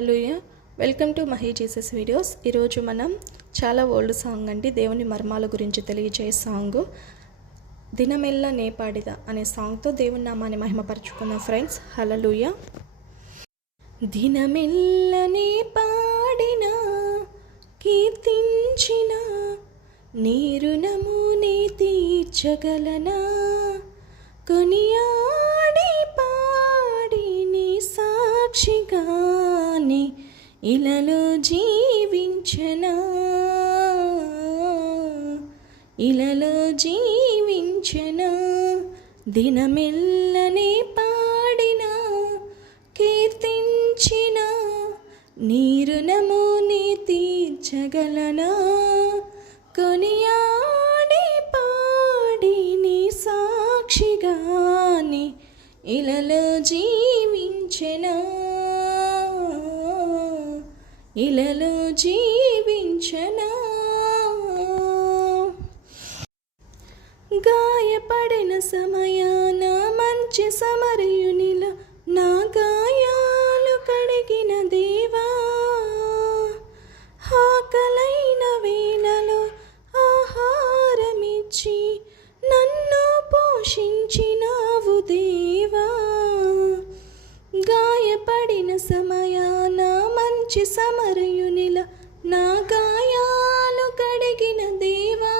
Hallelujah. Welcome to Mahi Jesus videos. ఈరోజు మనం చాలా ఓల్డ్ సాంగ్ అండి, దేవుని మర్మాల గురించి తెలియజేయ సాంగ్ దినమెల్లా నేపాడిద అనే సాంగ్తో దేవుని నామాన్ని మహిమపరచుకుందాం ఫ్రెండ్స్. హల్లెలూయా. దినమెల్ల నేపాడిన కీర్తించిన నీ రుణముని తీర్చగలనా, కొనియాడి పాడి నీ సాక్షిగాని ఇలలో జీవించనా, ఇలలో జీవించనా. దినమెల్లనే పాడిన కీర్తించిన నీ రుణముని తీర్చగలనా, కొనియాడి పాడి నీ సాక్షిగాని ఇలలో జీవించనా, ఇలలో జీవించనా. గాయపడిన సమయాన మంచి సమరయునిలా నా గాయాలు కడిగిన దేవా, ఆకలైన వేళలో ఆహారమిచ్చి నన్ను పోషించినావు దేవా. గాయపడిన సమయాన మంచి సమరయునిలా నా గాయాలు కడిగిన దేవా,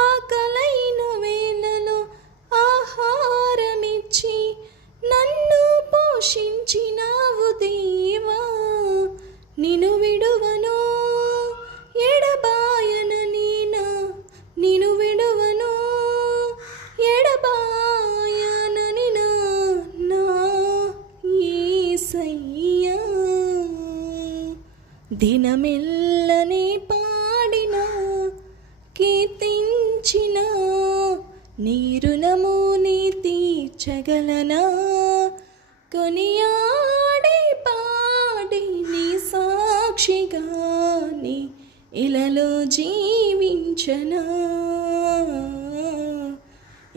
ఆకలైన వేళలో ఆహారమిచ్చి నన్ను పోషించినావు దేవా. నిన్ను విడువను ఎడబాయనని నిన్ను విడువను ఎడబాయనని నా యేసయ్యా. దినమెల్లనే పాడిన కీర్తించిన నీ రుణముని తీర్చగలనా, కొనియాడి పాడి నీ సాక్షిగాని ఇలలో జీవించనా,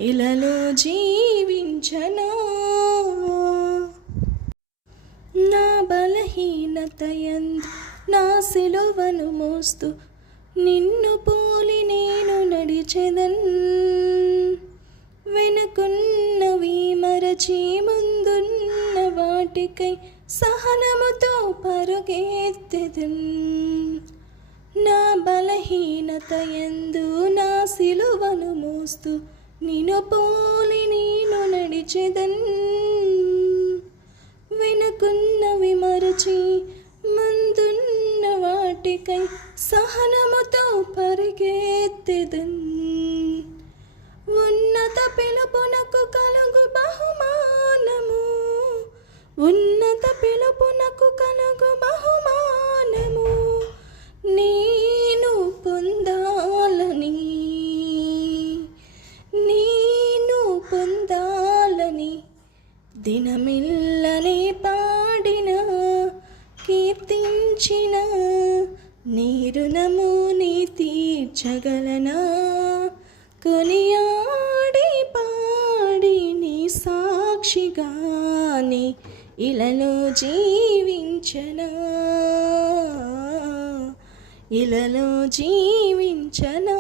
ఇలలో జీవించనా. నా బలహీనతయందు నా సిలువను మోస్తూ నిన్ను పోలి నేను నడిచెదన్, వెనుకున్నవి మరచి ముందున్న వాటికై సహనముతో పరుగెత్తెదన్. నా బలహీనతయందు నా సిలువను మోస్తూ నిన్ను పోలి నేను నడిచెదన్, వెనుకున్నవి మరచి ముందున్న వాటికై సహనముతో పరిగెత్తెదన్. ఉన్నత పిలుపునకు కలుగు బహుమానము, ఉన్నత పిలుపునకు కలుగు బహుమానము నేను పొందాలని, నేను పొందాలని. దినమెల్లనే పాడిన కీర్తించిన నీ రుణముని తీర్చగలనా, కొనియాడి పాడి నీ సాక్షిగాని ఇలలో జీవించనా, ఇలలో జీవించనా,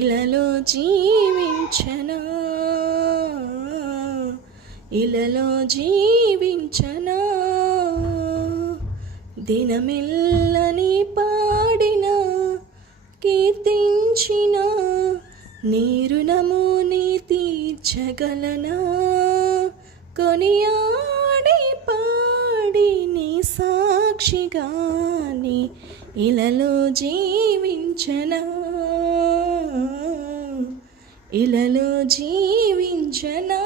ఇలలో జీవించనా, ఇలలో జీవించనా. దినమెల్లని పాడిన కీర్తించిన నీ రుణముని తీర్చగలనా, కొనియాడి పాడి నీ సాక్షిగాని ఇలలో జీవించనా, ఇలలో జీవించనా.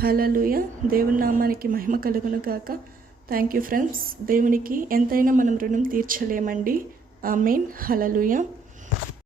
హల్లెలూయా. దేవుని నామానికి మహిమ కలుగును గాక. Thank you friends. దేవునికి ఎంతైనా మనం రుణం తీర్చలేమండి. ఆమేన్. హల్లెలూయా.